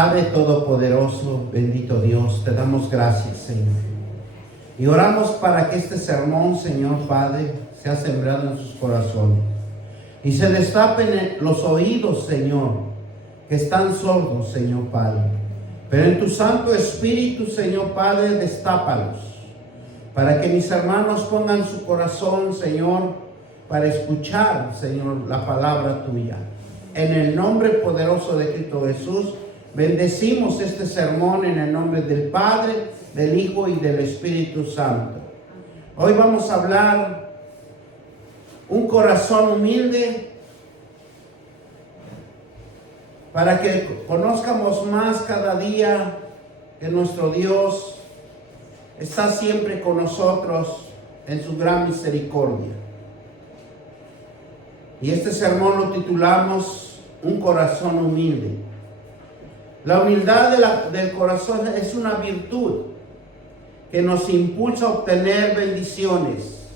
Padre Todopoderoso, bendito Dios, te damos gracias, Señor. Y oramos para que este sermón, Señor Padre, sea sembrado en sus corazones. Y se destapen los oídos, Señor, que están sordos, Señor Padre. Pero en tu Santo Espíritu, Señor Padre, destápalos. Para que mis hermanos pongan su corazón, Señor, para escuchar, Señor, la palabra tuya. En el nombre poderoso de Cristo Jesús, bendecimos este sermón en el nombre del Padre, del Hijo y del Espíritu Santo. Hoy vamos a hablar un corazón humilde para que conozcamos más cada día que nuestro Dios está siempre con nosotros en su gran misericordia. Y este sermón lo titulamos Un corazón humilde. La humildad del corazón es una virtud que nos impulsa a obtener bendiciones.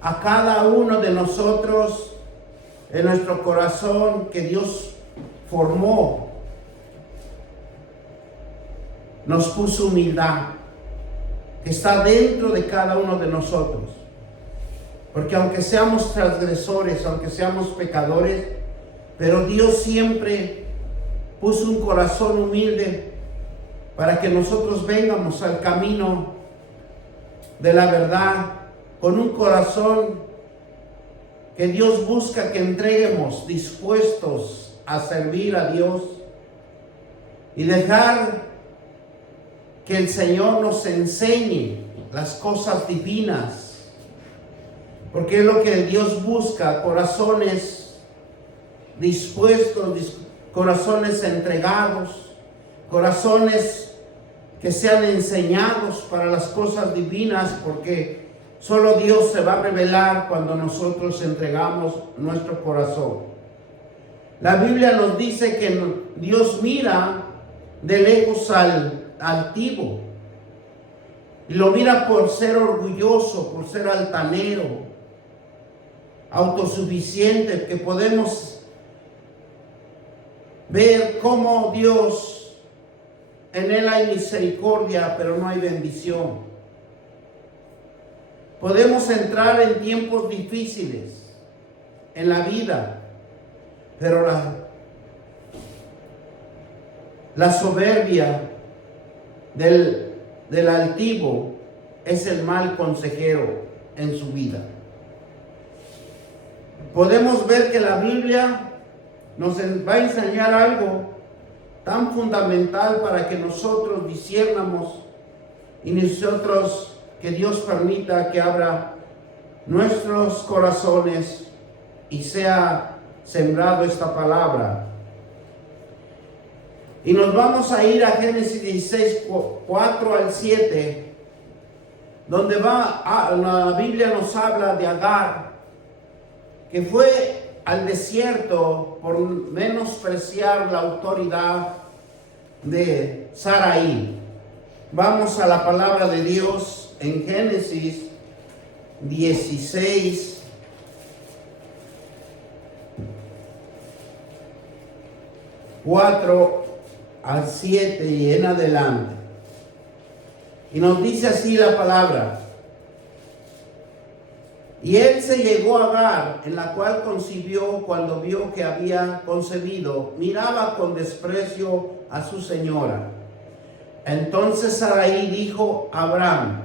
A cada uno de nosotros, en nuestro corazón que Dios formó, nos puso humildad, que está dentro de cada uno de nosotros. Porque aunque seamos transgresores, aunque seamos pecadores, pero Dios siempre puso un corazón humilde para que nosotros vengamos al camino de la verdad, con un corazón que Dios busca que entreguemos dispuestos a servir a Dios y dejar que el Señor nos enseñe las cosas divinas. Porque es lo que Dios busca, corazones dispuestos, corazones entregados, corazones que sean enseñados para las cosas divinas, porque solo Dios se va a revelar cuando nosotros entregamos nuestro corazón. La Biblia nos dice que Dios mira de lejos al altivo, y lo mira por ser orgulloso, por ser altanero, autosuficiente, que podemos ver cómo Dios, en Él hay misericordia, pero no hay bendición. Podemos entrar en tiempos difíciles en la vida, pero la soberbia del altivo es el mal consejero en su vida. Podemos ver que la Biblia nos va a enseñar algo tan fundamental para que nosotros disciernamos y nosotros, que Dios permita que abra nuestros corazones y sea sembrado esta palabra. Y nos vamos a ir a Génesis 16, 4 al 7, donde la Biblia nos habla de Agar, que fue al desierto por menospreciar la autoridad de Sarai. Vamos a la palabra de Dios en Génesis 16, 4 al 7 y en adelante. Y nos dice así la palabra: y él se llegó a Agar, en la cual concibió. Cuando vio que había concebido, miraba con desprecio a su señora. Entonces Sarai dijo a Abraham: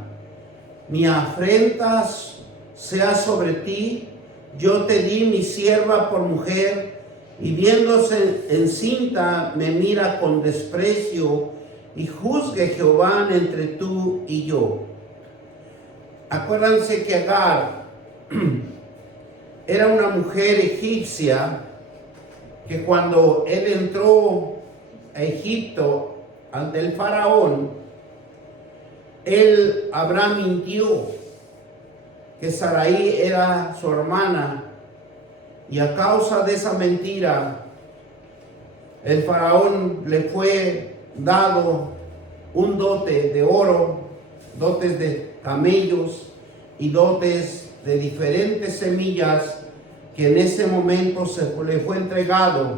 mi afrenta sea sobre ti, yo te di mi sierva por mujer, y viéndose encinta me mira con desprecio, y juzgue Jehová entre tú y yo. Acuérdense que Agar era una mujer egipcia que cuando él entró a Egipto ante el faraón, Abraham mintió que Sarai era su hermana, y a causa de esa mentira el faraón le fue dado un dote de oro, dotes de camellos y dotes de diferentes semillas que en ese momento le fue entregado,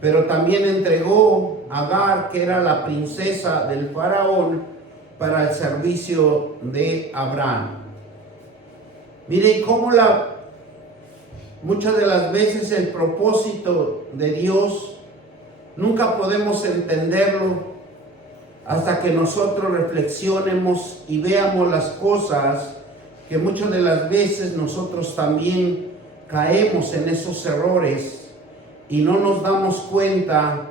pero también entregó Agar, que era la princesa del faraón, para el servicio de Abraham. Miren cómo muchas de las veces el propósito de Dios nunca podemos entenderlo hasta que nosotros reflexionemos y veamos las cosas que muchas de las veces nosotros también caemos en esos errores y no nos damos cuenta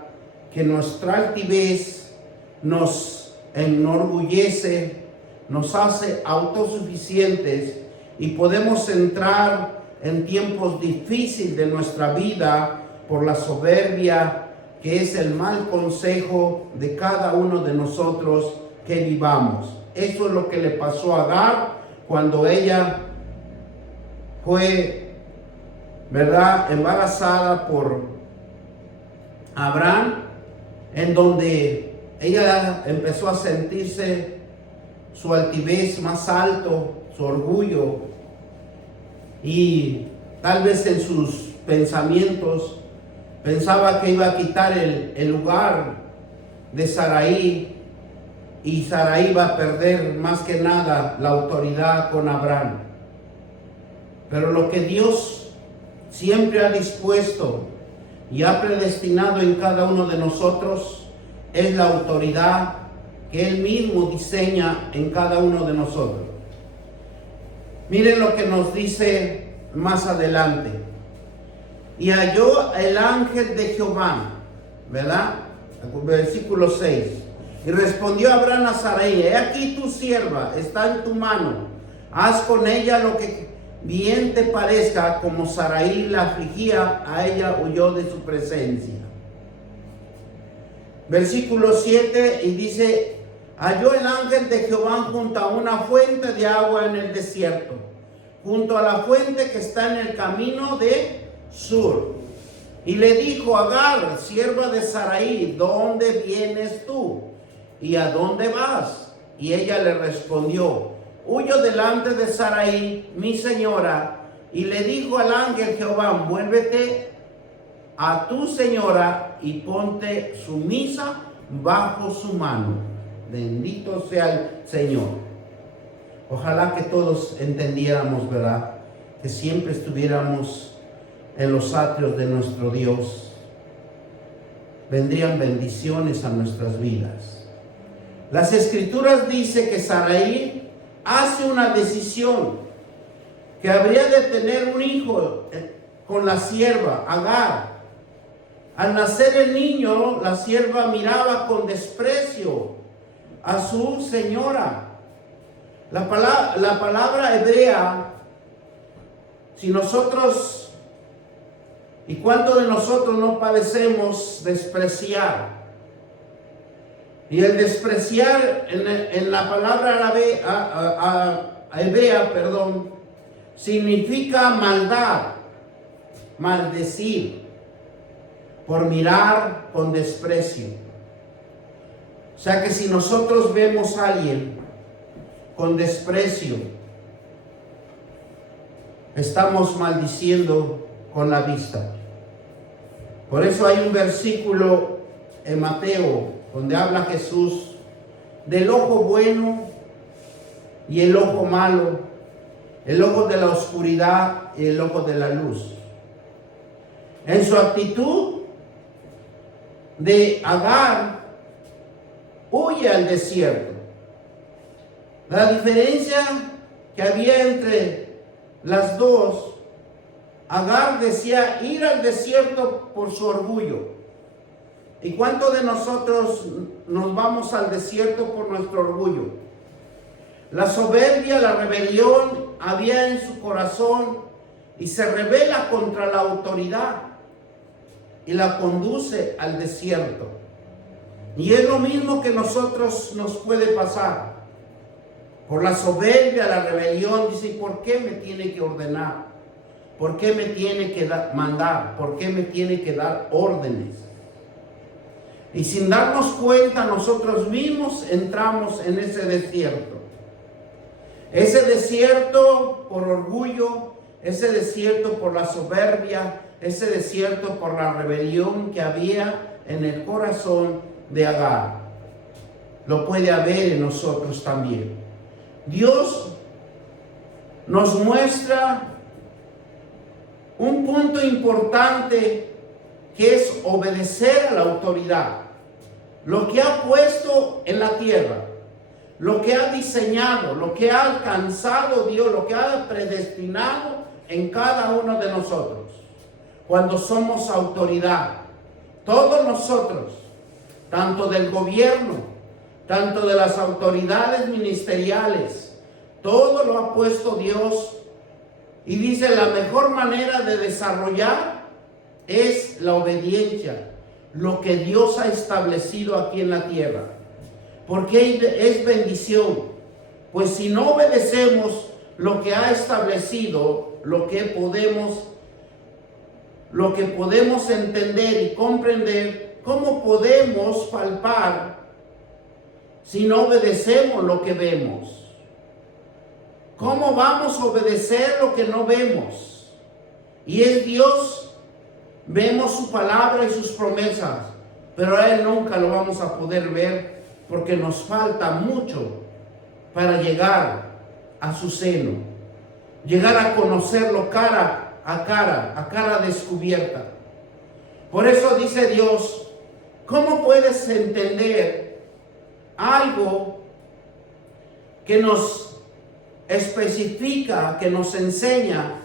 que nuestra altivez nos enorgullece, nos hace autosuficientes y podemos entrar en tiempos difíciles de nuestra vida por la soberbia, que es el mal consejo de cada uno de nosotros que vivamos. Eso es lo que le pasó a Agar cuando ella fue, ¿verdad?, embarazada por Abraham, en donde ella empezó a sentirse su altivez más alto, su orgullo, y tal vez en sus pensamientos pensaba que iba a quitar el lugar de Sarai, y Sarai iba a perder más que nada la autoridad con Abraham. Pero lo que Dios siempre ha dispuesto y ha predestinado en cada uno de nosotros es la autoridad que Él mismo diseña en cada uno de nosotros. Miren lo que nos dice más adelante. Y halló el ángel de Jehová, ¿verdad? Versículo 6. Y respondió Abraham a Sarai: he aquí tu sierva está en tu mano, haz con ella lo que bien te parezca. Como Sarai la afligía, a ella huyó de su presencia. Versículo 7, y dice: halló el ángel de Jehová junto a una fuente de agua en el desierto, junto a la fuente que está en el camino de Sur. Y le dijo: Agar, sierva de Sarai, ¿dónde vienes tú? ¿Y a dónde vas? Y ella le respondió: huyo delante de Sarai, mi señora. Y le dijo al ángel Jehová: vuélvete a tu señora y ponte sumisa bajo su mano. Bendito sea el Señor. Ojalá que todos entendiéramos, ¿verdad?, que siempre estuviéramos en los atrios de nuestro Dios. Vendrían bendiciones a nuestras vidas. Las Escrituras dicen que Sarai hace una decisión, que habría de tener un hijo con la sierva Agar. Al nacer el niño, la sierva miraba con desprecio a su señora. La palabra hebrea, si nosotros, ¿y cuántos de nosotros no padecemos despreciar? Y el despreciar en la palabra hebrea, significa maldad, maldecir, por mirar con desprecio. O sea que si nosotros vemos a alguien con desprecio, estamos maldiciendo con la vista. Por eso hay un versículo en Mateo donde habla Jesús del ojo bueno y el ojo malo, el ojo de la oscuridad y el ojo de la luz. En su actitud de Agar, huye al desierto. La diferencia que había entre las dos: Agar decía ir al desierto por su orgullo. ¿Y cuántos de nosotros nos vamos al desierto por nuestro orgullo? La soberbia, la rebelión había en su corazón y se rebela contra la autoridad y la conduce al desierto. Y es lo mismo que nosotros nos puede pasar. Por la soberbia, la rebelión, dice: ¿por qué me tiene que ordenar? ¿Por qué me tiene que mandar? ¿Por qué me tiene que dar órdenes? Y sin darnos cuenta, nosotros mismos entramos en ese desierto. Ese desierto por orgullo, ese desierto por la soberbia, ese desierto por la rebelión que había en el corazón de Agar, lo puede haber en nosotros también. Dios nos muestra un punto importante, que es obedecer a la autoridad. Lo que ha puesto en la tierra, lo que ha diseñado, lo que ha alcanzado Dios, lo que ha predestinado en cada uno de nosotros. Cuando somos autoridad, todos nosotros, tanto del gobierno, tanto de las autoridades ministeriales, todo lo ha puesto Dios. Y dice, la mejor manera de desarrollar es la obediencia, lo que Dios ha establecido aquí en la tierra. Porque es bendición. Pues si no obedecemos lo que ha establecido, lo que podemos entender y comprender, ¿cómo podemos palpar si no obedecemos lo que vemos? ¿Cómo vamos a obedecer lo que no vemos? Y es Dios, vemos su palabra y sus promesas, pero a Él nunca lo vamos a poder ver porque nos falta mucho para llegar a su seno, llegar a conocerlo cara a cara descubierta. Por eso dice Dios, ¿cómo puedes entender algo que nos especifica, que nos enseña,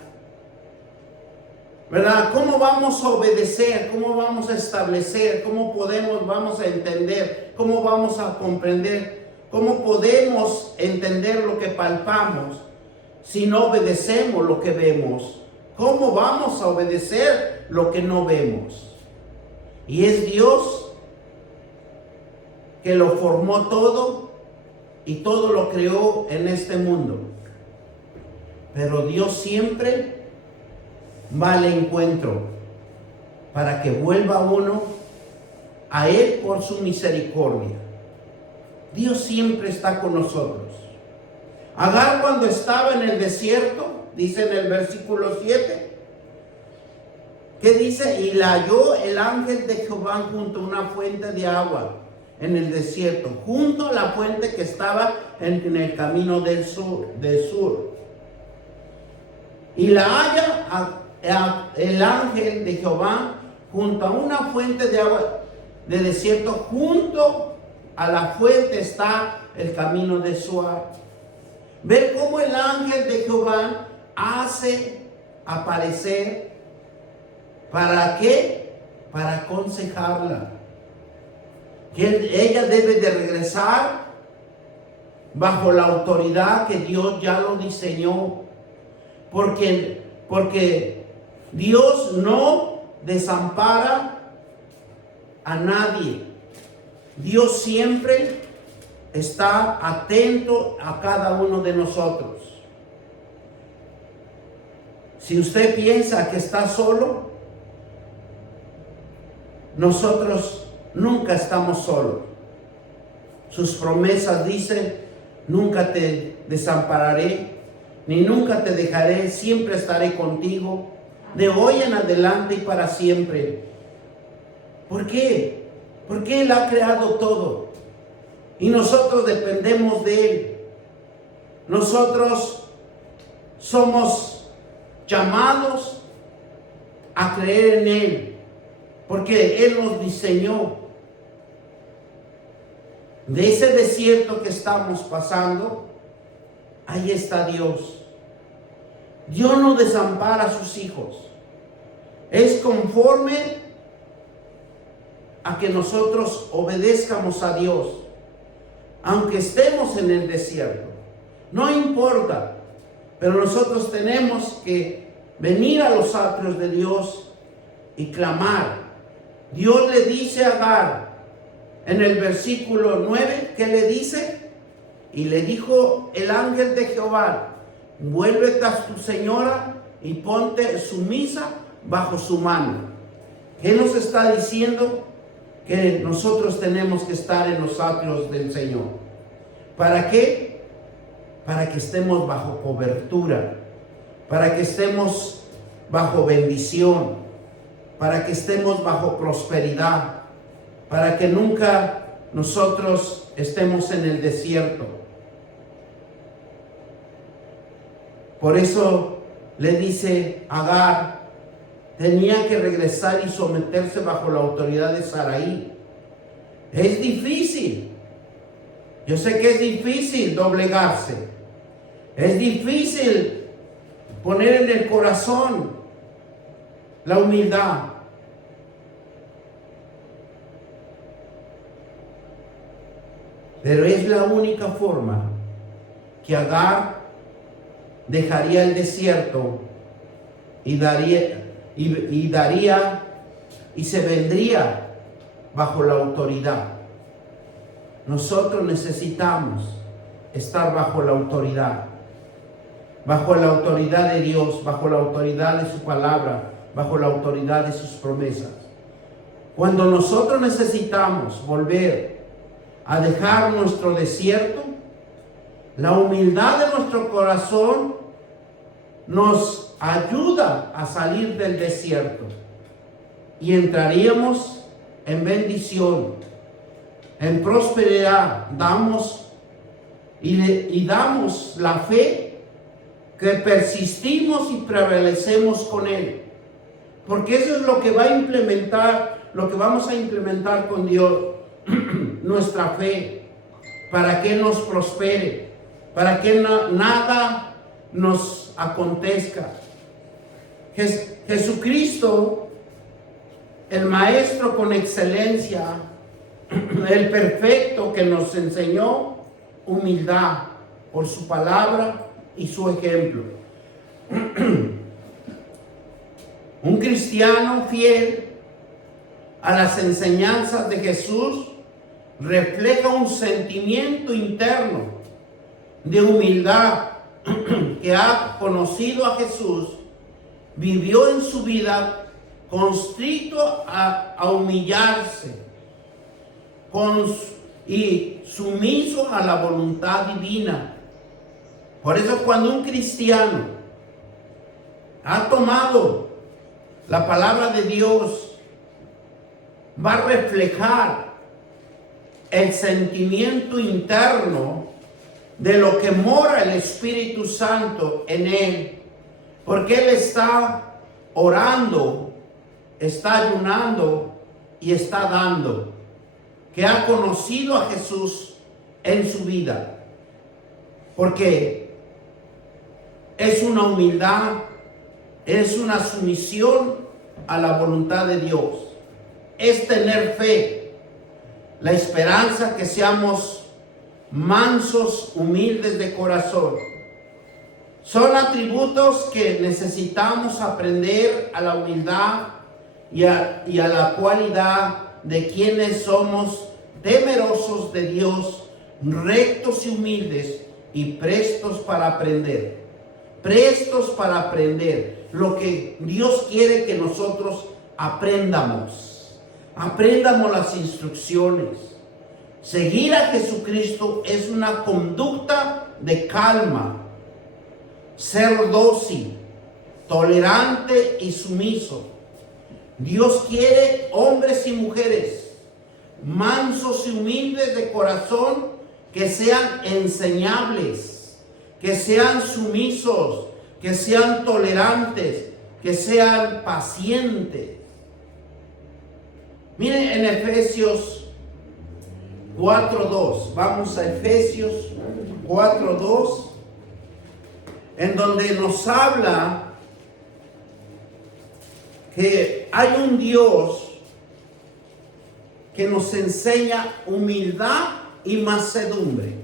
¿verdad? ¿Cómo vamos a obedecer? ¿Cómo vamos a establecer? ¿Cómo vamos a entender? ¿Cómo vamos a comprender? ¿Cómo podemos entender lo que palpamos si no obedecemos lo que vemos? ¿Cómo vamos a obedecer lo que no vemos? Y es Dios que lo formó todo y todo lo creó en este mundo. Pero Dios siempre va al encuentro para que vuelva uno a Él por su misericordia. Dios siempre está con nosotros. Agar, cuando estaba en el desierto, dice en el versículo 7, ¿qué dice? Y la halló el ángel de Jehová junto a una fuente de agua en el desierto, junto a la fuente que estaba en el camino del sur. Y la halla el ángel de Jehová junto a una fuente de agua de desierto, junto a la fuente está el camino de Suar. Ver cómo el ángel de Jehová hace aparecer, ¿para qué? Para aconsejarla, que ella debe de regresar bajo la autoridad que Dios ya lo diseñó, porque Dios no desampara a nadie. Dios siempre está atento a cada uno de nosotros. Si usted piensa que está solo, nosotros nunca estamos solos. Sus promesas dicen, nunca te desampararé, ni nunca te dejaré, siempre estaré contigo, de hoy en adelante y para siempre. ¿Por qué? Porque Él ha creado todo y nosotros dependemos de Él. Nosotros somos llamados a creer en Él, porque Él nos diseñó. De ese desierto que estamos pasando, ahí está Dios. Dios no desampara a sus hijos. Es conforme a que nosotros obedezcamos a Dios, aunque estemos en el desierto. No importa, pero nosotros tenemos que venir a los atrios de Dios y clamar. Dios le dice a Agar en el versículo 9, ¿qué le dice? Y le dijo el ángel de Jehová, vuélvete a tu señora y ponte sumisa bajo su mano. ¿Qué nos está diciendo? Que nosotros tenemos que estar en los atrios del Señor. ¿Para qué? Para que estemos bajo cobertura, para que estemos bajo bendición, para que estemos bajo prosperidad. para que nunca nosotros estemos en el desierto. Por eso le dice Agar, tenía que regresar y someterse bajo la autoridad de Sarai. Es difícil. Yo sé que es difícil doblegarse. Es difícil poner en el corazón la humildad. Pero es la única forma que Agar dejaría el desierto y se vendría bajo la autoridad. Nosotros necesitamos estar bajo la autoridad de Dios, bajo la autoridad de su palabra, bajo la autoridad de sus promesas. Cuando nosotros necesitamos volver a dejar nuestro desierto, la humildad de nuestro corazón nos ayuda a salir del desierto y entraríamos en bendición, en prosperidad. Damos la fe que persistimos y prevalecemos con Él, porque eso es lo que va a implementar, lo que vamos a implementar con Dios, nuestra fe, para que nos prospere, para que nada nos acontezca. Jesucristo, el Maestro con excelencia, el perfecto, que nos enseñó humildad por su palabra y su ejemplo. Un cristiano fiel a las enseñanzas de Jesús refleja un sentimiento interno de humildad, que ha conocido a Jesús, vivió en su vida constricto a humillarse y sumiso a la voluntad divina. Por eso cuando un cristiano ha tomado la palabra de Dios, va a reflejar el sentimiento interno de lo que mora el Espíritu Santo en él, porque él está orando, está ayunando y está dando, que ha conocido a Jesús en su vida, porque es una humildad, es una sumisión a la voluntad de Dios, es tener fe, la esperanza que seamos mansos, humildes de corazón. Son atributos que necesitamos aprender a la humildad y a la cualidad de quienes somos temerosos de Dios, rectos y humildes y prestos para aprender. Prestos para aprender lo que Dios quiere que nosotros aprendamos. Aprendamos las instrucciones. Seguir a Jesucristo es una conducta de calma, ser dócil, tolerante y sumiso. Dios quiere hombres y mujeres mansos y humildes de corazón, que sean enseñables, que sean sumisos, que sean tolerantes, que sean pacientes. Miren en Efesios 4:2, vamos a Efesios 4:2, en donde nos habla que hay un Dios que nos enseña humildad y mansedumbre.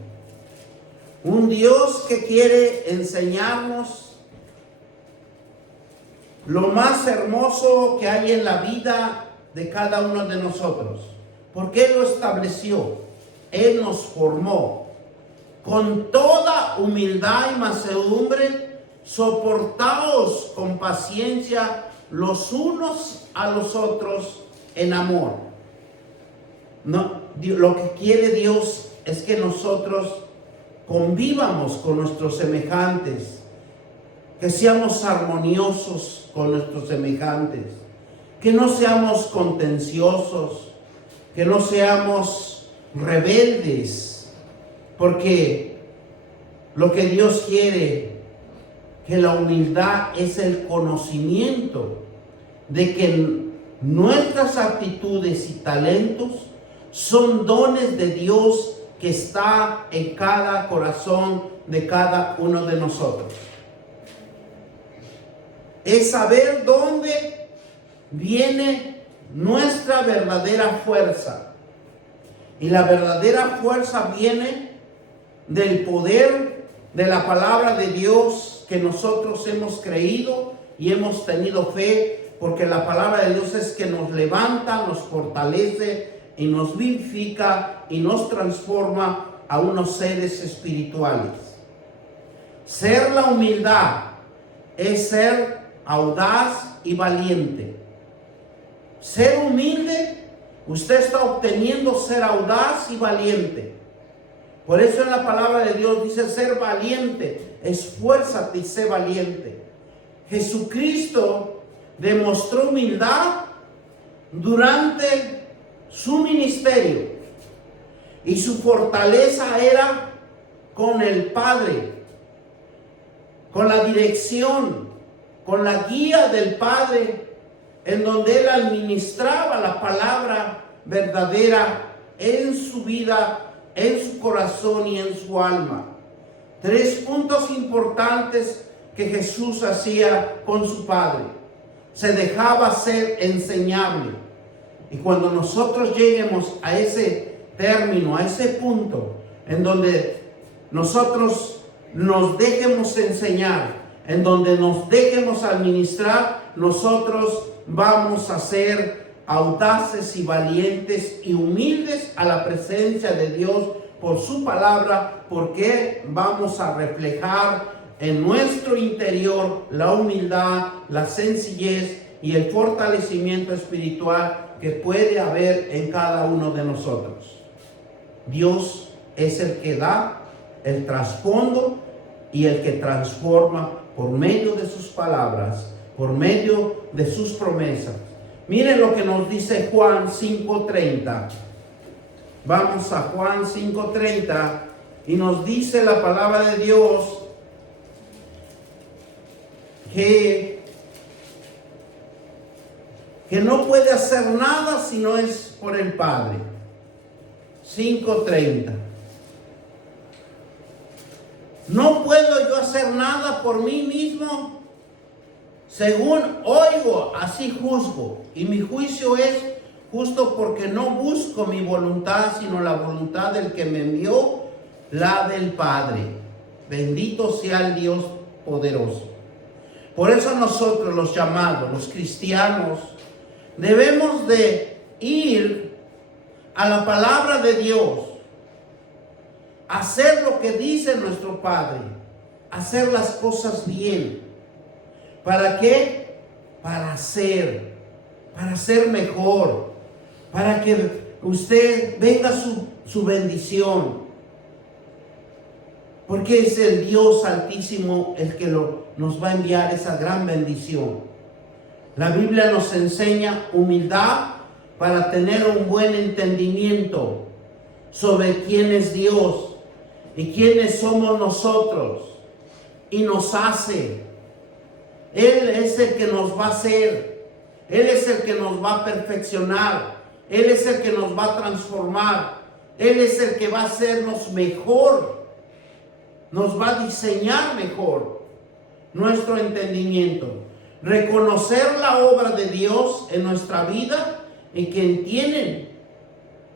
Un Dios que quiere enseñarnos lo más hermoso que hay en la vida de cada uno de nosotros, porque Él lo estableció, Él nos formó. Con toda humildad y mansedumbre, soportaos con paciencia los unos a los otros en amor. No, lo que quiere Dios es que nosotros convivamos con nuestros semejantes, que seamos armoniosos con nuestros semejantes, que no seamos contenciosos, que no seamos rebeldes, porque lo que Dios quiere, que la humildad es el conocimiento de que nuestras aptitudes y talentos son dones de Dios que está en cada corazón de cada uno de nosotros. Es saber dónde viene nuestra verdadera fuerza. Y la verdadera fuerza viene del poder de la palabra de Dios que nosotros hemos creído y hemos tenido fe, porque la palabra de Dios es que nos levanta, nos fortalece y nos vivifica y nos transforma a unos seres espirituales. Ser la humildad es ser audaz y valiente. Ser humilde, usted está obteniendo ser audaz y valiente. Por eso en la palabra de Dios dice ser valiente, esfuérzate y sé valiente. Jesucristo demostró humildad durante su ministerio y su fortaleza era con el Padre, con la dirección, con la guía del Padre, en donde Él administraba la palabra verdadera en su vida, en su corazón y en su alma. 3 puntos importantes que Jesús hacía con su Padre. Se dejaba ser enseñable. Y cuando nosotros lleguemos a ese término, a ese punto, en donde nosotros nos dejemos enseñar, en donde nos dejemos administrar, nosotros vamos a ser audaces y valientes y humildes a la presencia de Dios por su palabra, porque vamos a reflejar en nuestro interior la humildad, la sencillez y el fortalecimiento espiritual que puede haber en cada uno de nosotros. Dios es el que da el trasfondo y el que transforma por medio de sus palabras, por medio de sus promesas. Miren lo que nos dice Juan 5:30. Vamos a Juan 5:30 y nos dice la palabra de Dios que no puede hacer nada si no es por el Padre. 5:30. No puedo yo hacer nada por mí mismo. Según oigo, así juzgo. Y mi juicio es justo porque no busco mi voluntad, sino la voluntad del que me envió, la del Padre. Bendito sea el Dios poderoso. Por eso nosotros los llamados, los cristianos, debemos de ir a la palabra de Dios, hacer lo que dice nuestro Padre, hacer las cosas bien. ¿Para qué? Para ser mejor, para que usted venga su bendición. Porque es el Dios Altísimo el que nos va a enviar esa gran bendición. La Biblia nos enseña humildad para tener un buen entendimiento sobre quién es Dios y quiénes somos nosotros. Y nos hace. Él es el que nos va a hacer. Él es el que nos va a perfeccionar. Él es el que nos va a transformar. Él es el que va a hacernos mejor. Nos va a diseñar mejor nuestro entendimiento. Reconocer la obra de Dios en nuestra vida y que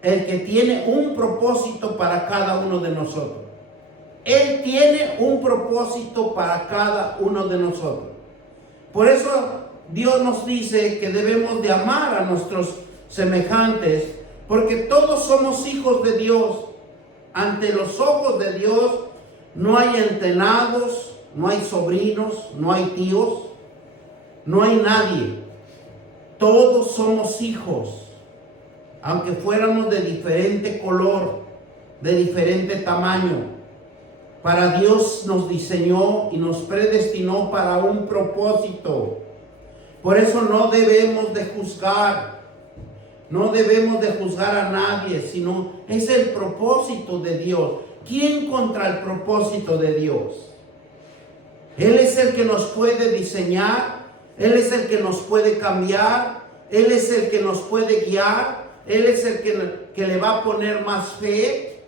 el que tiene un propósito para cada uno de nosotros. Él tiene un propósito para cada uno de nosotros. Por eso Dios nos dice que debemos de amar a nuestros semejantes, porque todos somos hijos de Dios. Ante los ojos de Dios no hay entenados, no hay sobrinos, no hay tíos, no hay nadie. Todos somos hijos, aunque fuéramos de diferente color, de diferente tamaño. Para Dios nos diseñó y nos predestinó para un propósito. Por eso no debemos de juzgar, No debemos de juzgar a nadie, sino es el propósito de Dios. ¿Quién contra el propósito de Dios? Él es el que nos puede diseñar, Él es el que nos puede cambiar, Él es el que nos puede guiar, Él es el que le va a poner más fe,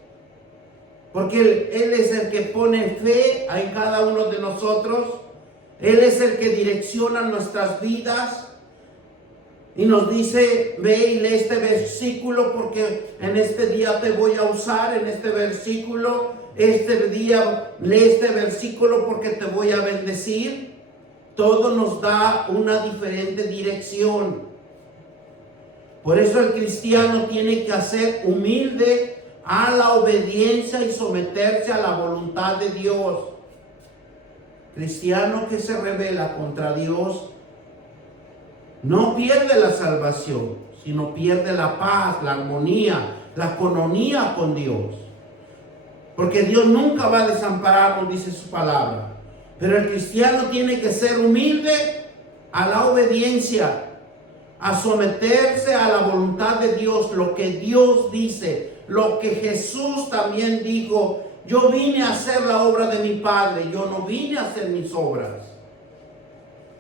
porque Él es el que pone fe en cada uno de nosotros. Él es el que direcciona nuestras vidas y nos dice: ve y lee este versículo porque en este día te voy a usar, en este versículo, este día lee este versículo porque te voy a bendecir. Todo nos da una diferente dirección. Por eso el cristiano tiene que ser humilde a la obediencia y someterse a la voluntad de Dios. Cristiano que se rebela contra Dios no pierde la salvación, sino pierde la paz, la armonía, la coinonía con Dios. Porque Dios nunca va a desampararnos, dice su palabra. Pero el cristiano tiene que ser humilde a la obediencia, a someterse a la voluntad de Dios, lo que Dios dice, lo que Jesús también dijo: yo vine a hacer la obra de mi Padre, yo no vine a hacer mis obras.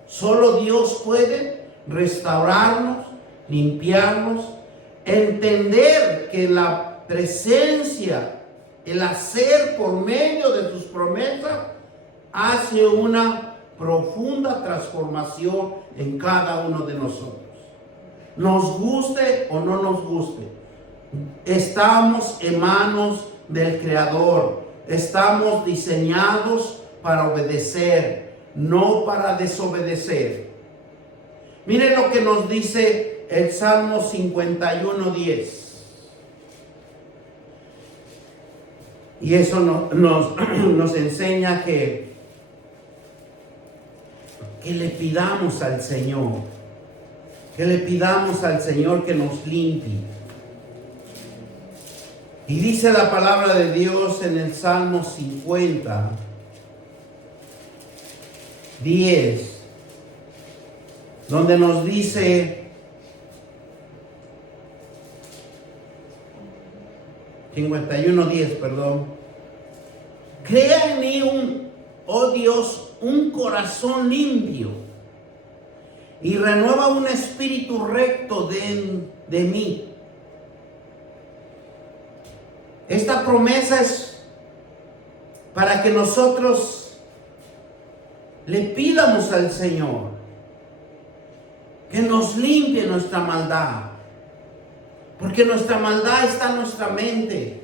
Solo Dios puede restaurarnos, limpiarnos, entender que la presencia, el hacer por medio de sus promesas, hace una profunda transformación en cada uno de nosotros. Nos guste o no nos guste, estamos en manos del Creador. Estamos diseñados para obedecer, no para desobedecer. Miren lo que nos dice el Salmo 51:10. Y eso nos enseña que le pidamos al Señor, que le pidamos al Señor que nos limpie. Y dice la palabra de Dios en el Salmo 50:10, donde nos dice, 51:10, perdón: crea en mí, oh Dios, un corazón limpio y renueva un espíritu recto de mí. Esta promesa es para que nosotros le pidamos al Señor que nos limpie nuestra maldad, porque nuestra maldad está en nuestra mente,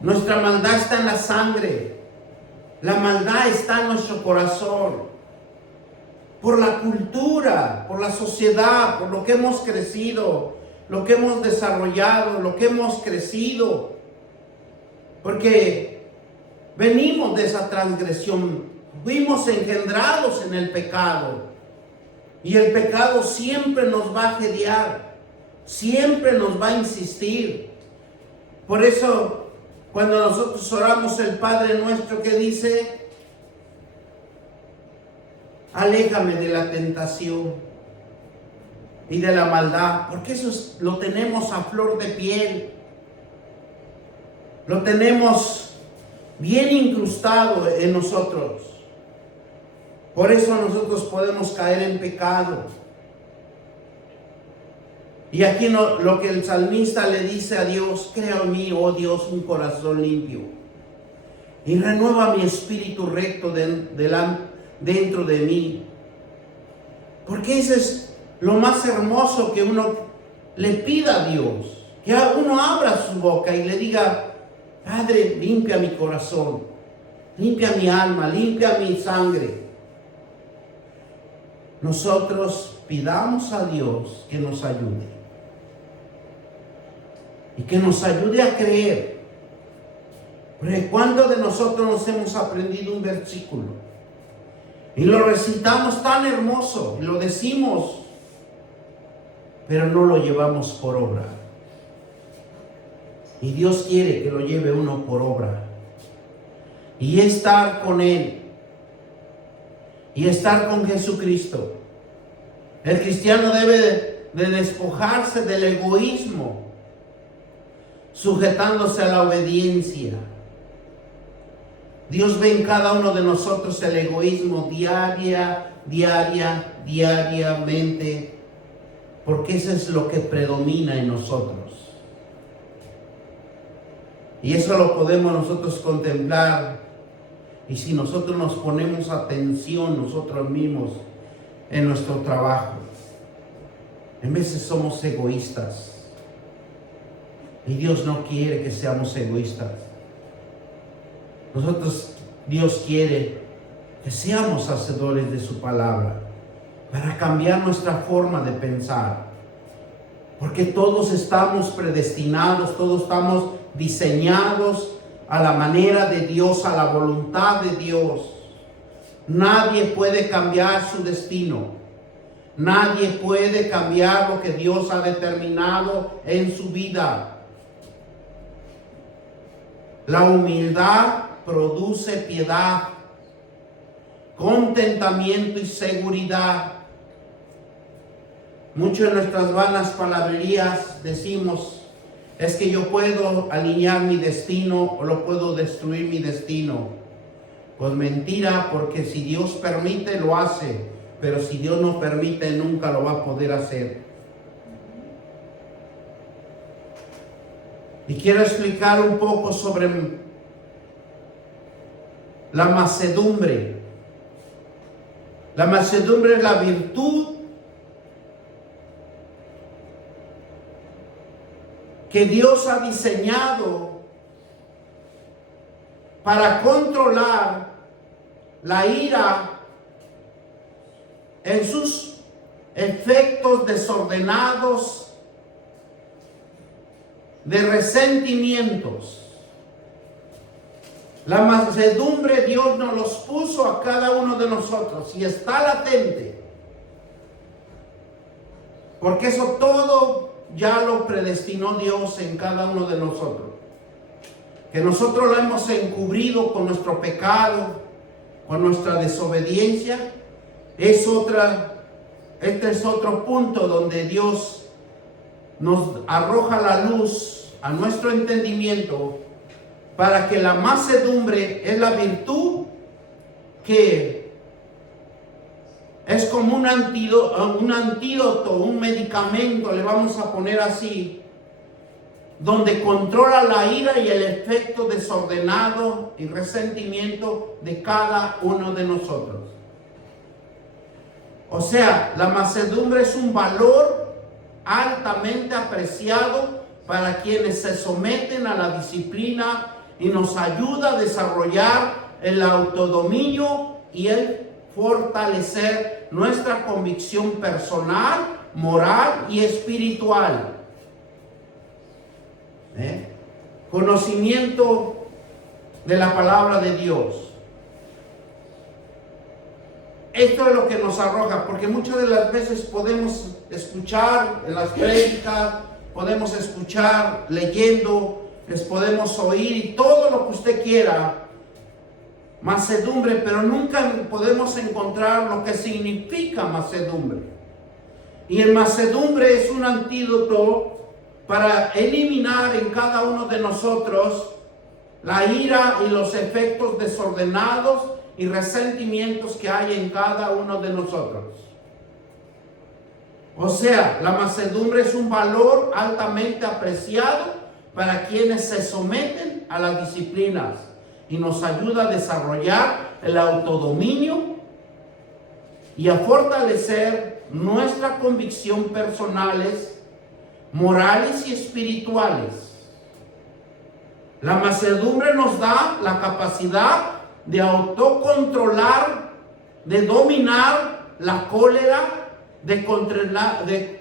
nuestra maldad está en la sangre, la maldad está en nuestro corazón, por la cultura, por la sociedad, por lo que hemos crecido, lo que hemos desarrollado, lo que hemos crecido. Porque venimos de esa transgresión, fuimos engendrados en el pecado. Y el pecado siempre nos va a asediar, siempre nos va a insistir. Por eso, cuando nosotros oramos el Padre Nuestro, que dice: aléjame de la tentación y de la maldad, porque eso lo tenemos a flor de piel. Lo tenemos bien incrustado en nosotros. Por eso nosotros podemos caer en pecado. Y aquí lo que el salmista le dice a Dios: crea en mí, oh Dios, un corazón limpio y renueva mi espíritu recto dentro de mí. Porque eso es lo más hermoso que uno le pida a Dios, que uno abra su boca y le diga: Padre, limpia mi corazón, limpia mi alma, limpia mi sangre. Nosotros pidamos a Dios que nos ayude y que nos ayude a creer. Porque ¿cuántos de nosotros nos hemos aprendido un versículo y lo recitamos tan hermoso y lo decimos, pero no lo llevamos por obra? Y Dios quiere que lo lleve uno por obra. Y estar con Él. Y estar con Jesucristo. El cristiano debe de despojarse del egoísmo, sujetándose a la obediencia. Dios ve en cada uno de nosotros el egoísmo diariamente, porque eso es lo que predomina en nosotros. Y eso lo podemos nosotros contemplar. Y si nosotros nos ponemos atención nosotros mismos en nuestro trabajo, en veces somos egoístas. Y Dios no quiere que seamos egoístas. Dios quiere que seamos hacedores de su palabra para cambiar nuestra forma de pensar. Porque todos estamos predestinados, todos estamos diseñados a la manera de Dios, a la voluntad de Dios. Nadie puede cambiar su destino. Nadie puede cambiar lo que Dios ha determinado en su vida. La humildad produce piedad, contentamiento y seguridad. Muchas de nuestras vanas palabrerías decimos, es que yo puedo alinear mi destino o lo puedo destruir mi destino. Pues mentira, porque si Dios permite lo hace, pero si Dios no permite nunca lo va a poder hacer. Y quiero explicar un poco sobre la mansedumbre. La mansedumbre es la virtud que Dios ha diseñado para controlar la ira en sus efectos desordenados de resentimientos. La mansedumbre Dios nos los puso a cada uno de nosotros y está latente, porque eso todo ya lo predestinó Dios en cada uno de nosotros. Que nosotros lo hemos encubrido con nuestro pecado, con nuestra desobediencia, este es otro punto donde Dios nos arroja la luz a nuestro entendimiento para que la mansedumbre es la virtud que es como un antídoto, un medicamento, le vamos a poner así, donde controla la ira y el efecto desordenado y resentimiento de cada uno de nosotros. O sea, la mansedumbre es un valor altamente apreciado para quienes se someten a la disciplina y nos ayuda a desarrollar el autodominio y el fortalecer nuestra convicción personal, moral y espiritual. Conocimiento de la palabra de Dios. Esto es lo que nos arroja, porque muchas de las veces podemos escuchar en las prédicas, podemos escuchar leyendo, les podemos oír y todo lo que usted quiera, mansedumbre, pero nunca podemos encontrar lo que significa mansedumbre. Y el mansedumbre es un antídoto para eliminar en cada uno de nosotros la ira y los efectos desordenados y resentimientos que hay en cada uno de nosotros. O sea, la mansedumbre es un valor altamente apreciado para quienes se someten a las disciplinas y nos ayuda a desarrollar el autodominio y a fortalecer nuestra convicción personales, morales y espirituales. La mansedumbre nos da la capacidad de autocontrolar, de dominar la cólera, de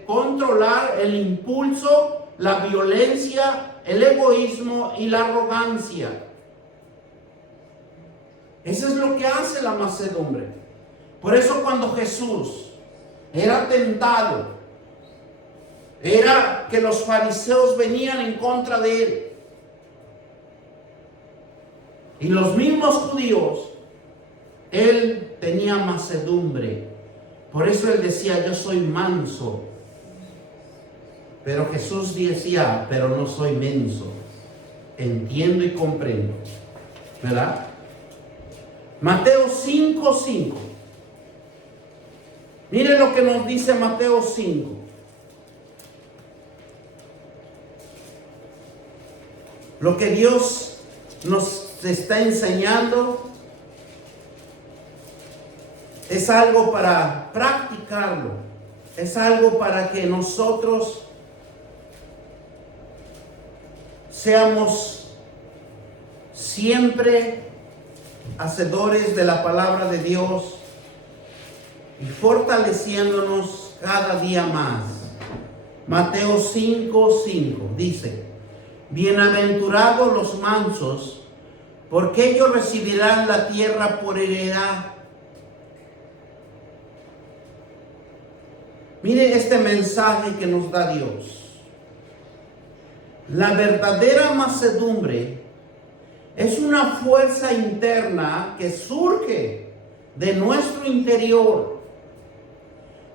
controlar el impulso, la violencia, el egoísmo y la arrogancia. Eso es lo que hace la mansedumbre. Por eso cuando Jesús era tentado, era que los fariseos venían en contra de él. Y los mismos judíos, él tenía mansedumbre. Por eso él decía, yo soy manso Pero Jesús decía, pero no soy menso, entiendo y comprendo, ¿verdad? Mateo 5:5. Mire lo que nos dice Mateo 5. Lo que Dios nos está enseñando es algo para practicarlo, es algo para que nosotros seamos siempre hacedores de la palabra de Dios y fortaleciéndonos cada día más. Mateo 5:5 dice: bienaventurados los mansos, porque ellos recibirán la tierra por heredad. Mire este mensaje que nos da Dios. La verdadera mansedumbre es una fuerza interna que surge de nuestro interior.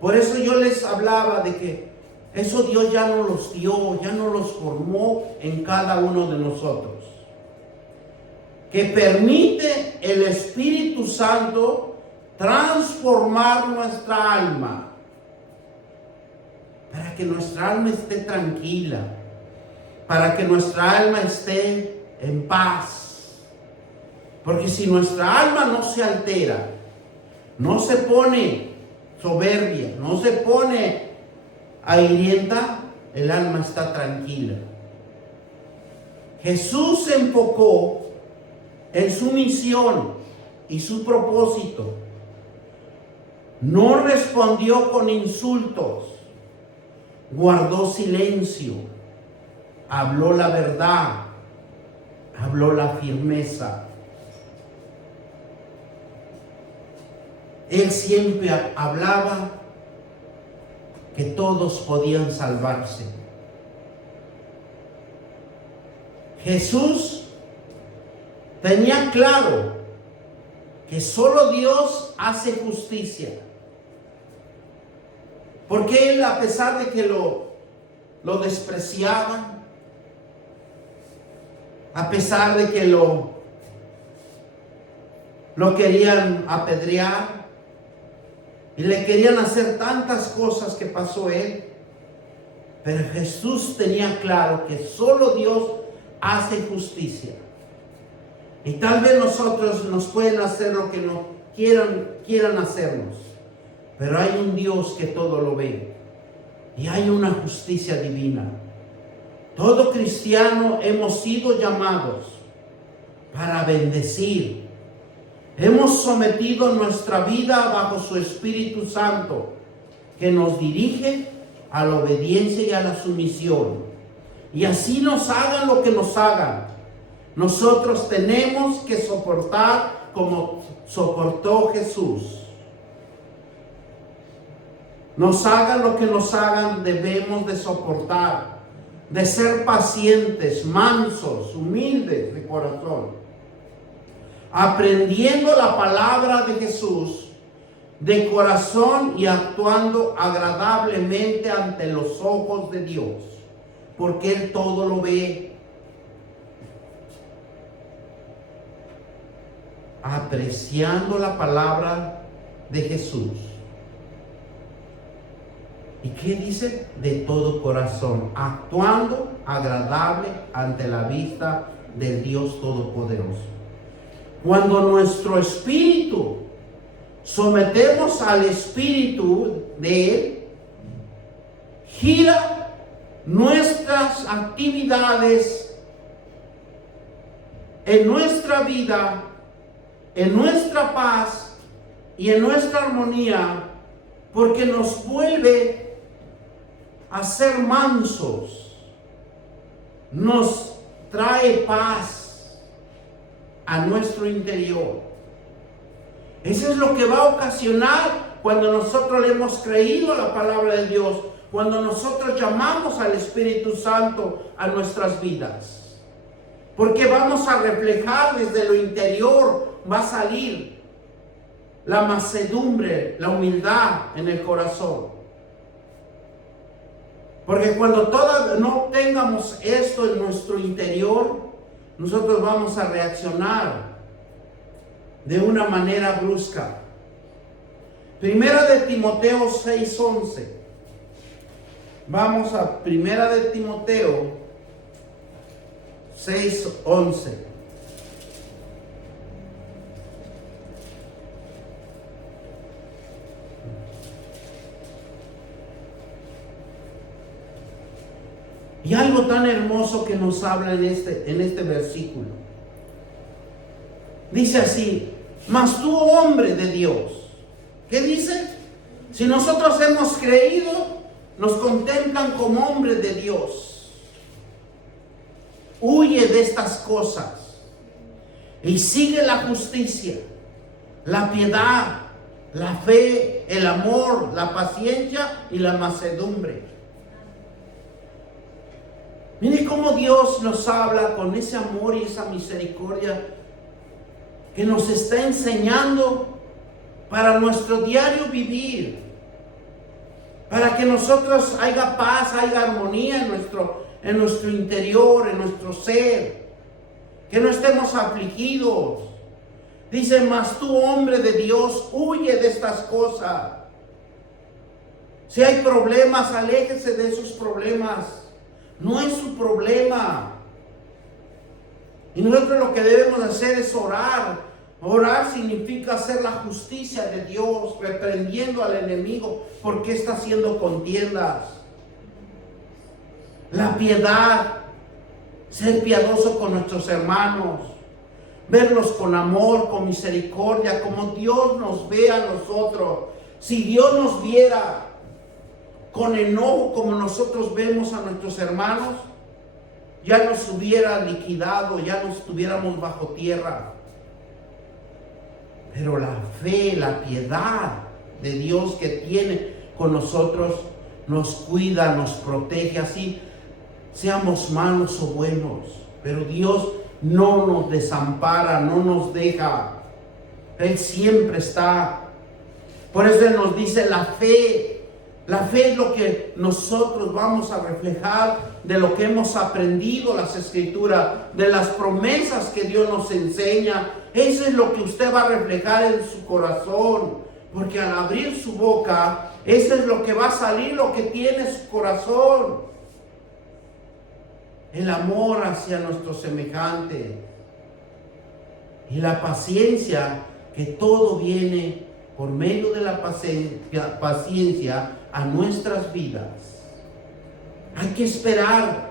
Por eso yo les hablaba de que eso Dios ya nos los dio, ya nos los formó en cada uno de nosotros. Que permite el Espíritu Santo transformar nuestra alma, para que nuestra alma esté tranquila, para que nuestra alma esté en paz. Porque si nuestra alma no se altera, no se pone soberbia, no se pone ahirienta, el alma está tranquila. Jesús se enfocó en su misión y su propósito. No respondió con insultos, guardó silencio, habló la verdad, habló la firmeza. Él siempre hablaba que todos podían salvarse. Jesús tenía claro que solo Dios hace justicia. Porque él, a pesar de que lo despreciaban, a pesar de que lo querían apedrear y le querían hacer tantas cosas que pasó él, pero Jesús tenía claro que solo Dios hace justicia. Y tal vez nosotros nos pueden hacer lo que no quieran hacernos, pero hay un Dios que todo lo ve y hay una justicia divina. Todo cristiano hemos sido llamados para bendecir. Hemos sometido nuestra vida bajo su Espíritu Santo, que nos dirige a la obediencia y a la sumisión. Y así nos hagan lo que nos hagan, nosotros tenemos que soportar como soportó Jesús. Nos hagan lo que nos hagan, debemos de soportar, de ser pacientes, mansos, humildes de corazón, aprendiendo la palabra de Jesús de corazón y actuando agradablemente ante los ojos de Dios, porque Él todo lo ve. Apreciando la palabra de Jesús. ¿Y qué dice? De todo corazón, actuando agradable ante la vista del Dios Todopoderoso. Cuando nuestro espíritu sometemos al espíritu de Él, gira nuestras actividades en nuestra vida, en nuestra paz y en nuestra armonía, porque nos vuelve a ser mansos, nos trae paz a nuestro interior. Eso es lo que va a ocasionar cuando nosotros le hemos creído a la palabra de Dios, cuando nosotros llamamos al Espíritu Santo a nuestras vidas. Porque vamos a reflejar desde lo interior, va a salir la mansedumbre, la humildad en el corazón. Porque cuando no tengamos esto en nuestro interior, nosotros vamos a reaccionar de una manera brusca. Primera de Timoteo 6:11. Vamos a Primera de Timoteo 6:11. Y algo tan hermoso que nos habla en este versículo. Dice así: mas tú, hombre de Dios. ¿Qué dice? Si nosotros hemos creído, nos contemplan como hombres de Dios. Huye de estas cosas y sigue la justicia, la piedad, la fe, el amor, la paciencia y la mansedumbre. Mire cómo Dios nos habla con ese amor y esa misericordia que nos está enseñando para nuestro diario vivir, para que nosotros haya paz, haya armonía en nuestro interior, en nuestro ser, que no estemos afligidos. Dice: mas tú, hombre de Dios, huye de estas cosas. Si hay problemas, aléjese de esos problemas. No es su problema. Y nosotros lo que debemos hacer es orar. Orar significa hacer la justicia de Dios, reprendiendo al enemigo porque está haciendo contiendas. La piedad, ser piadoso con nuestros hermanos, verlos con amor, con misericordia, como Dios nos ve a nosotros. Si Dios nos viera con enojo como nosotros vemos a nuestros hermanos, ya nos hubiera liquidado, ya nos estuviéramos bajo tierra. Pero la fe, la piedad de Dios que tiene con nosotros, nos cuida, nos protege, así seamos malos o buenos. Pero Dios no nos desampara, no nos deja. Él siempre está. Por eso Él nos dice la fe. La fe es lo que nosotros vamos a reflejar de lo que hemos aprendido, las escrituras, de las promesas que Dios nos enseña. Eso es lo que usted va a reflejar en su corazón, porque al abrir su boca, eso es lo que va a salir, lo que tiene su corazón. El amor hacia nuestro semejante y la paciencia, que todo viene por medio de la paciencia a nuestras vidas. Hay que esperar,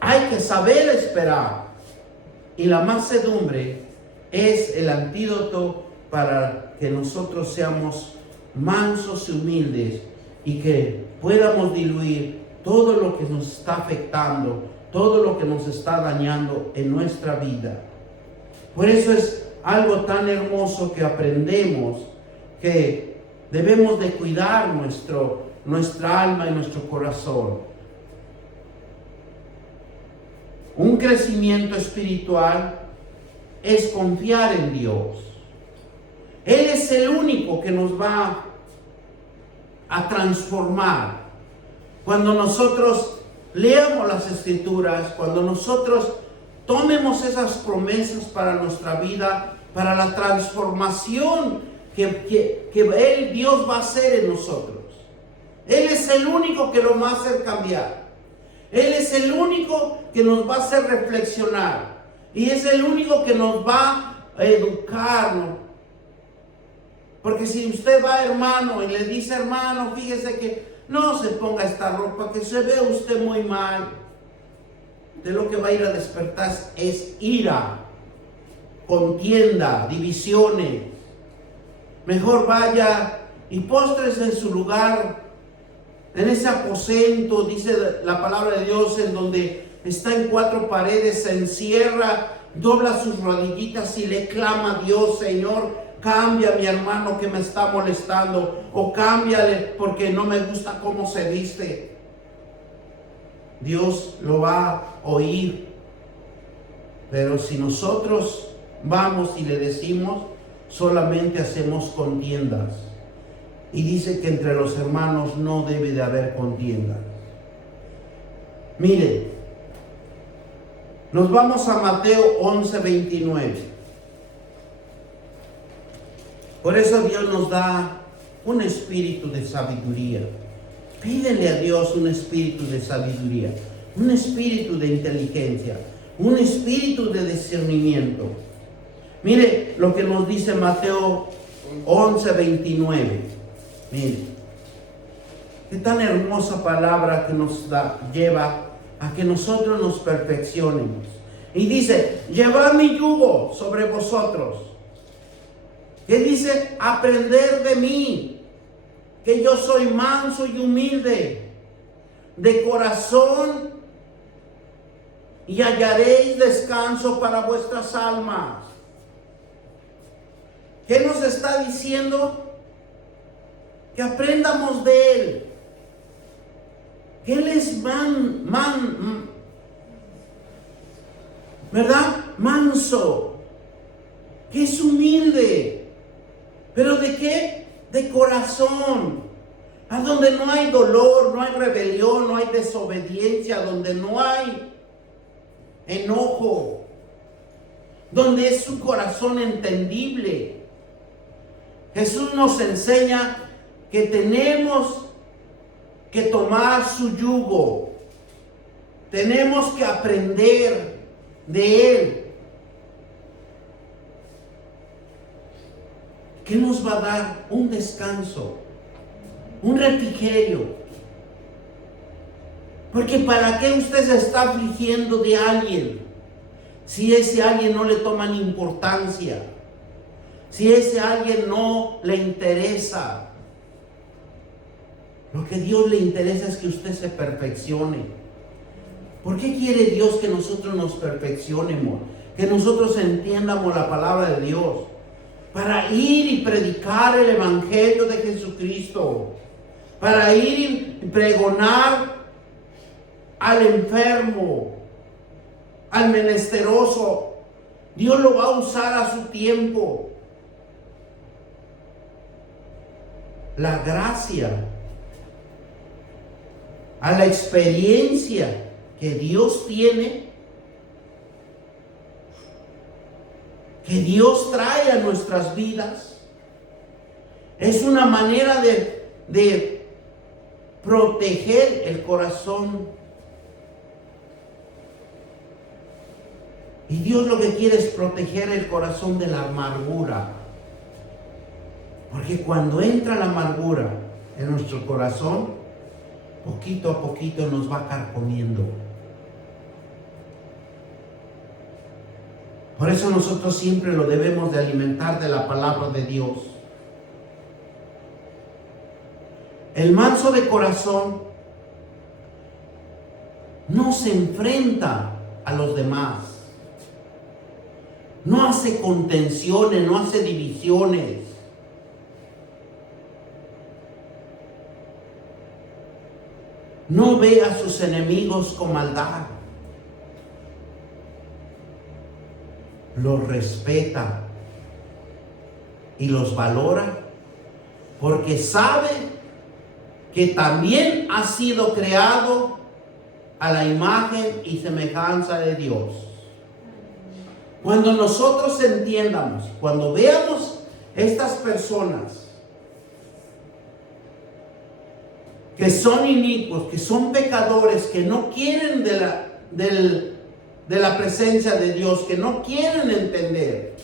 hay que saber esperar. Y la mansedumbre es el antídoto para que nosotros seamos mansos y humildes y que podamos diluir todo lo que nos está afectando, todo lo que nos está dañando en nuestra vida. Por eso es algo tan hermoso que aprendemos, que debemos de cuidar nuestra alma y nuestro corazón. Un crecimiento espiritual es confiar en Dios. Él es el único que nos va a transformar. Cuando nosotros leamos las escrituras, cuando nosotros tomemos esas promesas para nuestra vida, para la transformación que Dios va a hacer en nosotros. Él es el único que nos va a hacer cambiar. Él es el único que nos va a hacer reflexionar. Y es el único que nos va a educar, ¿no? Porque si usted va, hermano, y le dice: hermano, fíjese que no se ponga esta ropa, que se ve usted muy mal, de lo que va a ir a despertar es ira, contienda, divisiones. Mejor vaya y póstrese en su lugar, en ese aposento, dice la palabra de Dios, en donde está en cuatro paredes, se encierra, dobla sus rodillitas y le clama a Dios: Señor, cambia a mi hermano que me está molestando, o cámbiale porque no me gusta cómo se viste. Dios lo va a oír. Pero si nosotros vamos y le decimos, solamente hacemos contiendas. Y dice que entre los hermanos no debe de haber contiendas. Mire, nos vamos a Mateo 11:29. Por eso Dios nos da un espíritu de sabiduría. Pídele a Dios un espíritu de sabiduría, un espíritu de inteligencia, un espíritu de discernimiento. Mire lo que nos dice Mateo 11:29. Mire, qué tan hermosa palabra que nos lleva a que nosotros nos perfeccionemos. Y dice, llevad mi yugo sobre vosotros. ¿Qué dice? Aprender de mí, que yo soy manso y humilde de corazón, y hallaréis descanso para vuestras almas. ¿Qué nos está diciendo? Que aprendamos de Él. Que Él es ¿verdad? Manso. Que es humilde. ¿Pero de qué? De corazón. A donde no hay dolor, no hay rebelión, no hay desobediencia, donde no hay enojo, donde es su corazón entendible. Jesús nos enseña que tenemos que tomar su yugo, tenemos que aprender de Él. ¿Qué nos va a dar? Un descanso, un refrigerio. Porque ¿para qué usted se está afligiendo de alguien si ese alguien no le toma ni importancia? Si ese alguien no le interesa. Lo que a Dios le interesa es que usted se perfeccione. ¿Por qué quiere Dios que nosotros nos perfeccionemos? Que nosotros entiendamos la palabra de Dios. Para ir y predicar el Evangelio de Jesucristo. Para ir y pregonar al enfermo, al menesteroso. Dios lo va a usar a su tiempo. La gracia, a la experiencia que Dios tiene, que Dios trae a nuestras vidas, es una manera de proteger el corazón. Y Dios lo que quiere es proteger el corazón de la amargura. Porque cuando entra la amargura en nuestro corazón, poquito a poquito nos va carcomiendo. Por eso nosotros siempre lo debemos de alimentar de la palabra de Dios. El manso de corazón no se enfrenta a los demás. No hace contenciones, no hace divisiones. No ve a sus enemigos con maldad. Los respeta y los valora porque sabe que también ha sido creado a la imagen y semejanza de Dios. Cuando nosotros entiendamos, cuando veamos estas personas que son inicuos, que son pecadores, que no quieren de la presencia de Dios, que no quieren entender,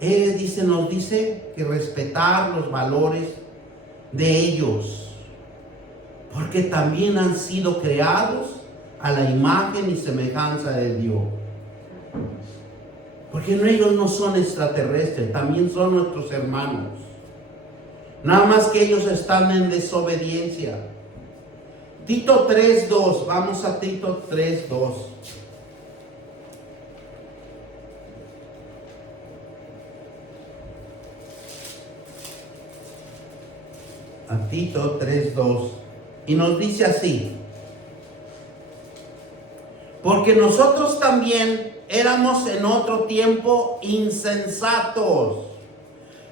Él nos dice que respetar los valores de ellos, porque también han sido creados a la imagen y semejanza de Dios. Porque ellos no son extraterrestres, también son nuestros hermanos. Nada más que ellos están en desobediencia. Tito 3:2, vamos a Tito 3:2. A Tito 3:2. Y nos dice así: porque nosotros también éramos en otro tiempo insensatos,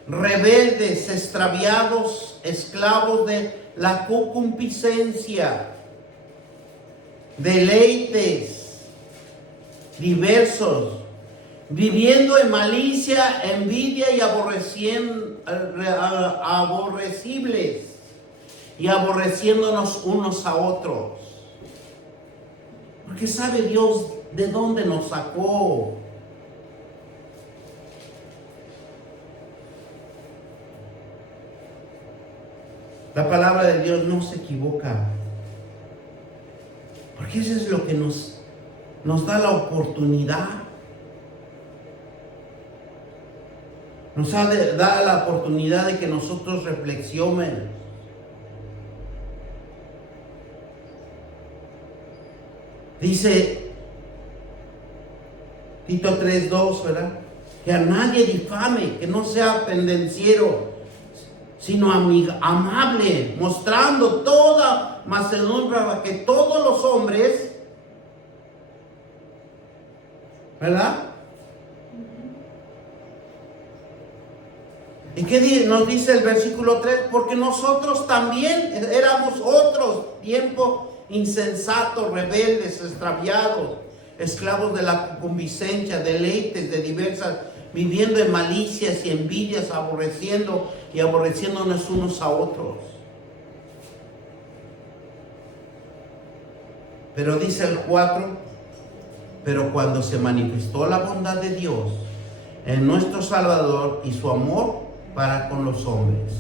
rebeldes, extraviados, esclavos de la concupiscencia, deleites diversos, viviendo en malicia, envidia y aborrecibles, y aborreciéndonos unos a otros. Porque sabe Dios de dónde nos sacó. La palabra de Dios no se equivoca. Porque eso es lo que nos da la oportunidad. Nos da la oportunidad de que nosotros reflexionemos. Dice Tito 3:2, ¿verdad? Que a nadie difame, que no sea pendenciero, sino amable, mostrando toda mansedumbre para que todos los hombres, ¿verdad? ¿Y qué nos dice el versículo 3? Porque nosotros también éramos otros tiempo insensatos, rebeldes, extraviados, esclavos de la concupiscencia, deleites de diversas, viviendo en malicias y envidias, aborreciéndonos unos a otros. Pero dice el 4, pero cuando se manifestó la bondad de Dios en nuestro Salvador y su amor para con los hombres.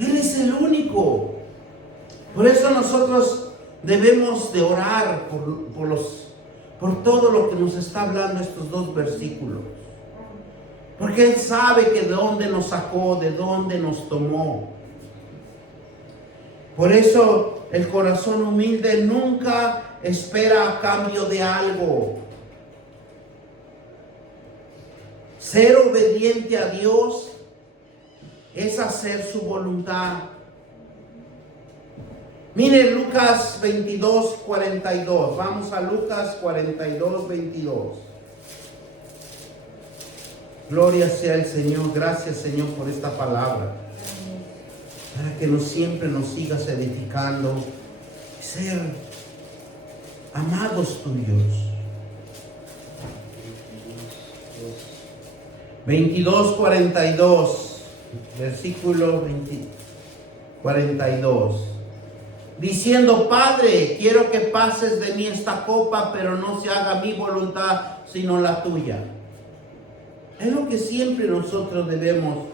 Él es el único. Por eso nosotros debemos de orar por todo lo que nos está hablando estos dos versículos. Porque Él sabe que de dónde nos sacó, de dónde nos tomó. Por eso el corazón humilde nunca espera a cambio de algo. Ser obediente a Dios es hacer su voluntad. Mire Lucas 22:42. Vamos a Lucas 42:22. Gloria sea el Señor. Gracias, Señor, por esta palabra. Para que siempre nos sigas edificando. Ser amados tuyos. 22:42. Versículo 42. Diciendo: Padre, quiero que pases de mí esta copa, pero no se haga mi voluntad, sino la tuya. Es lo que siempre nosotros debemos.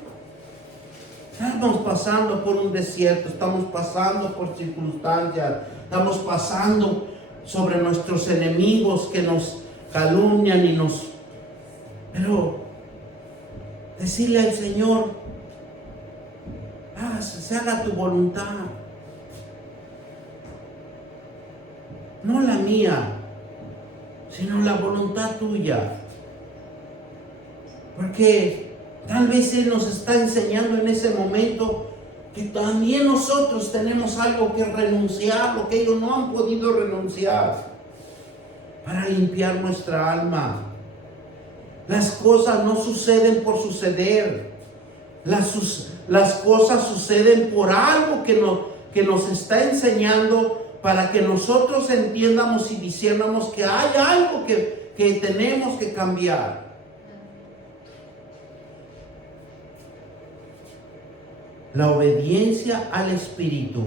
Estamos pasando por un desierto, estamos pasando por circunstancias, estamos pasando sobre nuestros enemigos que nos calumnian y pero decirle al Señor: se haga tu voluntad. No la mía, sino la voluntad tuya. Porque tal vez Él nos está enseñando en ese momento que también nosotros tenemos algo que renunciar, lo que ellos no han podido renunciar, para limpiar nuestra alma. Las cosas no suceden por suceder. Las cosas suceden por algo que nos está enseñando, para que nosotros entiendamos y disciernamos que hay algo que tenemos que cambiar. La obediencia al Espíritu,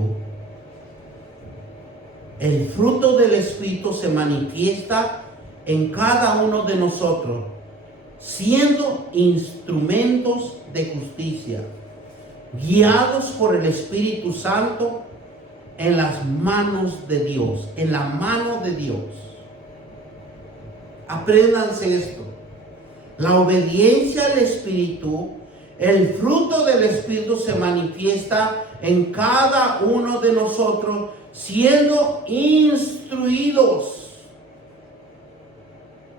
el fruto del Espíritu se manifiesta en cada uno de nosotros, siendo instrumentos de justicia, guiados por el Espíritu Santo en las manos de Dios, en la mano de Dios. Apréndanse esto. La obediencia al Espíritu, el fruto del Espíritu se manifiesta en cada uno de nosotros, siendo instruidos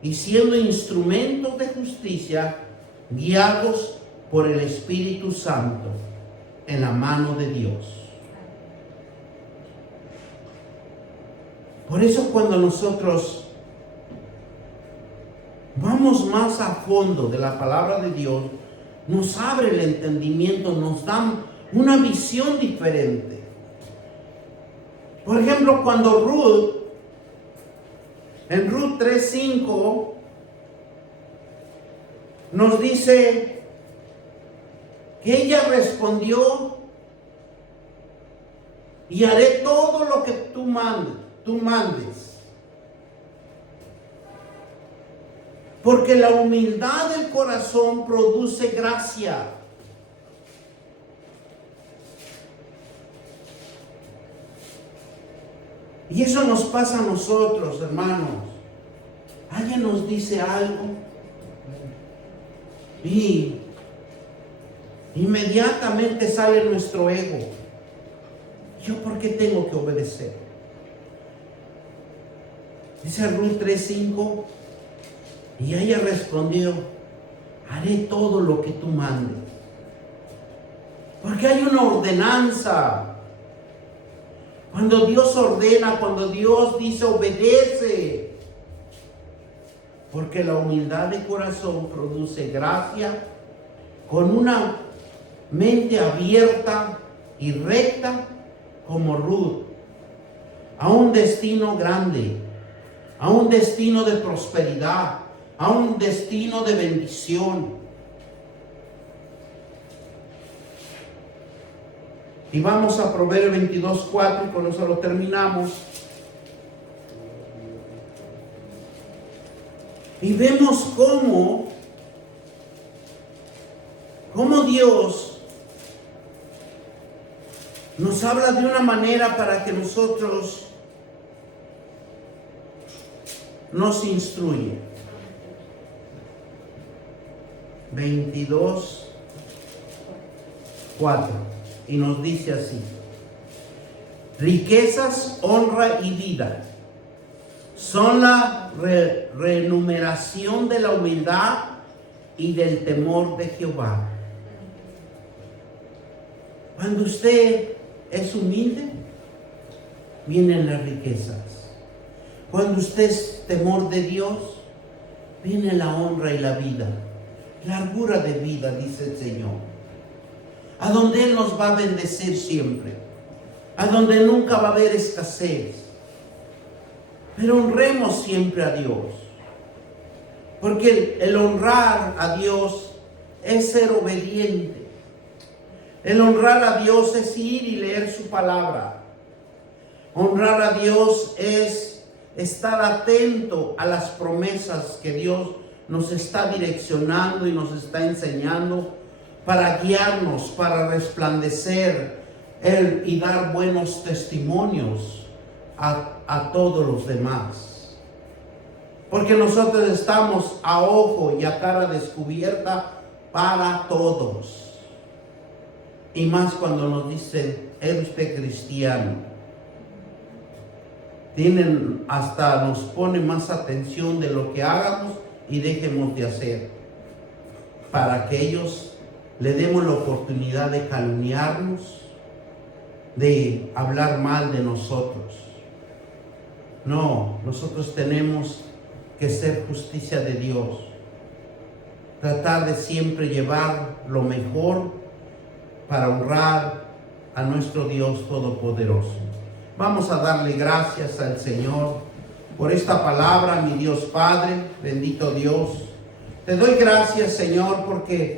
y siendo instrumentos de justicia, guiados por el Espíritu Santo en la mano de Dios. Por eso cuando nosotros vamos más a fondo de la palabra de Dios, nos abre el entendimiento, nos da una visión diferente. Por ejemplo, cuando Ruth, en Ruth 3:5, nos dice que ella respondió: y haré todo lo que tú mandes. Porque la humildad del corazón produce gracia. Y eso nos pasa a nosotros, hermanos. Alguien nos dice algo y inmediatamente sale nuestro ego. ¿Yo por qué tengo que obedecer? Dice Ruth 3:5, y ella respondió: haré todo lo que tú mandes. Porque hay una ordenanza. Cuando Dios ordena, cuando Dios dice obedece. Porque la humildad de corazón produce gracia, con una mente abierta y recta como Ruth, a un destino grande, a un destino de prosperidad, a un destino de bendición. Y vamos a Proverbios 22:4 y con eso lo terminamos. Y vemos cómo Dios nos habla de una manera para que nosotros nos instruya. 22:4 y nos dice así: riquezas, honra y vida son la remuneración de la humildad y del temor de Jehová. Cuando usted es humilde, vienen las riquezas. Cuando usted es temor de Dios, viene la honra y la vida. Largura de vida, dice el Señor. A donde Él nos va a bendecir siempre. A donde nunca va a haber escasez. Pero honremos siempre a Dios. Porque el honrar a Dios es ser obediente. El honrar a Dios es ir y leer su palabra. Honrar a Dios es estar atento a las promesas que Dios nos está direccionando y nos está enseñando para guiarnos, para resplandecer y dar buenos testimonios a todos los demás. Porque nosotros estamos a ojo y a cara descubierta para todos. Y más cuando nos dicen: ¿es usted cristiano? Hasta nos pone más atención de lo que hagamos y dejemos de hacer, para que ellos le demos la oportunidad de calumniarnos, de hablar mal de nosotros. No, nosotros tenemos que ser justicia de Dios, tratar de siempre llevar lo mejor para honrar a nuestro Dios Todopoderoso. Vamos a darle gracias al Señor por esta palabra, mi Dios Padre, bendito Dios. Te doy gracias, Señor, porque